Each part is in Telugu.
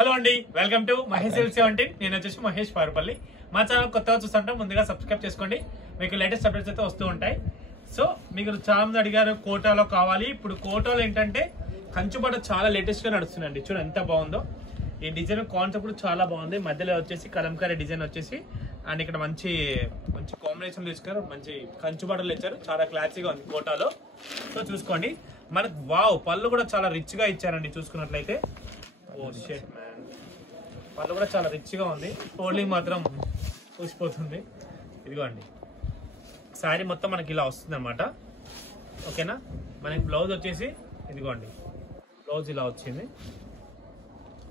హలో అండి, వెల్కమ్ టు మహేష్ 17. నేను వచ్చేసి మహేష్ పారుపల్లి. మా ఛానల్ కొత్తగా చూస్తుంటే ముందుగా సబ్స్క్రైబ్ చేసుకోండి. మీకు లేటెస్ట్ అప్డేట్స్ అయితే వస్తూ ఉంటాయి. సో మీకు చాలా మంది అడిగారు కోటాలో కావాలి. ఇప్పుడు కోటాలో ఏంటంటే కంచుబాట చాలా లేటెస్ట్ గా నడుస్తుందండి. చూడండి ఎంత బాగుందో. ఈ డిజైన్ కాన్సెప్ట్ చాలా బాగుంది. మధ్యలో వచ్చేసి కలంకారీ డిజైన్ వచ్చేసి అండ్ ఇక్కడ మంచి మంచి కాంబినేషన్ తీసుకున్నారు. మంచి కంచుబాటలు ఇచ్చారు. చాలా క్లాసీగా ఉంది కోటాలో. సో చూసుకోండి. మనకు వావ్ పళ్ళు కూడా చాలా రిచ్ గా ఇచ్చారండి. చూసుకున్నట్లయితే పళ్ళు కూడా చాలా రిచ్ గా ఉంది. ఫోల్డింగ్ మాత్రం చూసిపోతుంది. ఇదిగోండి శారీ మొత్తం మనకి ఇలా వస్తుంది అనమాట. ఓకేనా. మనకి బ్లౌజ్ వచ్చేసి ఇదిగోండి, బ్లౌజ్ ఇలా వచ్చింది.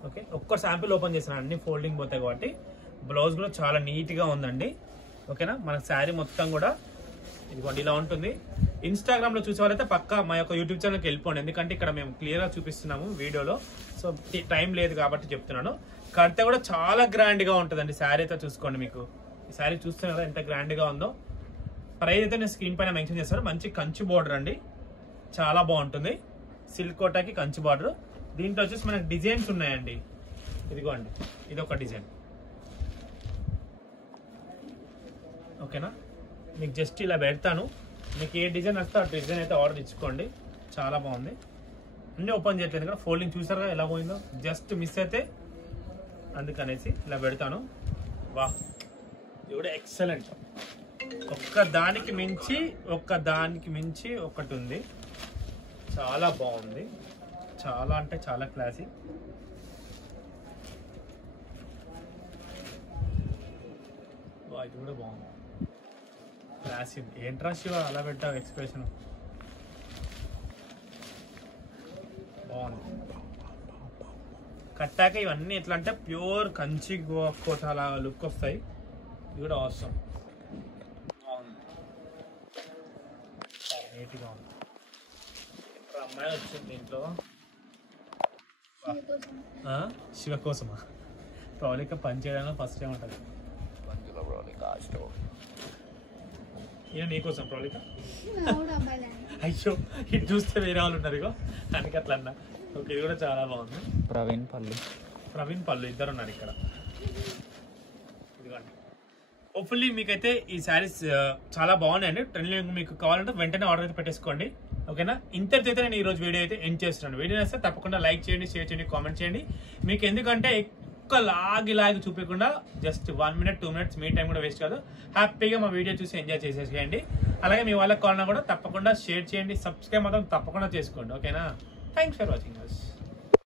ఓకే, ఒక్క శాంపిల్ ఓపెన్ చేసిన అన్ని ఫోల్డింగ్ పోతాయి కాబట్టి బ్లౌజ్ కూడా చాలా నీట్ గా ఉందండి. ఓకేనా. మనకి శారీ మొత్తం కూడా ఇదిగోండి ఇలా ఉంటుంది. ఇన్స్టాగ్రామ్ లో చూసే వాళ్ళైతే పక్కా మా యొక్క యూట్యూబ్ ఛానల్కి వెళ్ళిపోండి. ఎందుకంటే ఇక్కడ మేము క్లియర్ గా చూపిస్తున్నాము వీడియోలో. సో టైం లేదు కాబట్టి చెప్తున్నాను. కడితే కూడా చాలా గ్రాండ్ గా ఉంటుందండి శారీ అయితే. చూసుకోండి, మీకు ఈ శారీ చూస్తున్నారు కదా ఎంత గ్రాండ్ గా ఉందో. ప్రైస్ అయితే నేను స్క్రీన్ పైన మెన్షన్ చేస్తాను. మంచి కంచి బోర్డర్ అండి, చాలా బాగుంటుంది. సిల్క్ కోటాకి కంచి బార్డర్. దీంట్లో వచ్చేసి మనకి డిజైన్స్ ఉన్నాయండి. ఇదిగోండి, ఇది ఒక డిజైన్. ఓకేనా. మీకు జస్ట్ ఇలా పెడతాను. మీకు ఏ డిజైన్ వస్తే ఆ డిజైన్ అయితే ఆర్డర్ ఇచ్చుకోండి. చాలా బాగుంది. అన్నీ ఓపెన్ చేయట్లేదు కదా, ఫోల్డింగ్ చూసారుగా ఎలా పోయిందో. జస్ట్ మిస్ అయితే అందుకనేసి ఇలా పెడతాను. వాహ్, ఇది కూడా ఎక్సలెంట్. ఒక్కదానికి మించి ఒకటి ఉంది. చాలా బాగుంది. చాలా అంటే చాలా క్లాసీ. వా, ఇది కూడా బాగుంది. క్లాసీ. ఏంట్రా శివ అలా పెట్టావు ఎక్స్ప్రెషన్. బాగుంది. కట్టాక ఇవన్నీ ఎట్లా అంటే ప్యూర్ కంచి కోట లాగా లుక్ వస్తాయి. ఇది కూడా అవసరం. బాగుంది, నీట్గా ఉంది. ఇప్పుడు అమ్మాయి వచ్చింది దీంట్లో. శివ కోసమా? ప్రౌలిక పని చేయడానికి ఫస్ట్ టైం ఉంటుంది. ఈయన నీకోసం ప్రౌలిక. అయ్యో, ఇది చూస్తే వేరే వాళ్ళు ఉన్నారు ఇగో, అందుకే అట్లా అన్నా. ఓకే, ఇది కూడా చాలా బాగుంది. ప్రవీణ్ పల్లు ఇద్దరు ఉన్నారు ఇక్కడ. ఇదిగోండి. హోప్ఫుల్లీ మీకైతే ఈ శారీస్ చాలా బాగున్నాయండి. ట్రెండింగ్ మీకు కావాలంటే వెంటనే ఆర్డర్ అయితే పెట్టేసుకోండి. ఓకేనా. ఇంతటితో నేను ఈ రోజు వీడియో అయితే ఎండ్ చేస్తున్నాను. వీడియో నచ్చితే తప్పకుండా లైక్ చేయండి, షేర్ చేయండి, కామెంట్ చేయండి. మీకు ఎందుకంటే ఎక్కువ లాగి చూపించకుండా జస్ట్ 1 minute 2 minutes మీ టైం కూడా వేస్ట్ కాదు. హ్యాపీగా మా వీడియో చూసి ఎంజాయ్ చేసేసేయండి. అలాగే మీ వాళ్ళకి కావాలన్నా కూడా తప్పకుండా షేర్ చేయండి. సబ్స్క్రైబ్ మాత్రం తప్పకుండా చేసుకోండి. ఓకేనా. Thanks for watching us.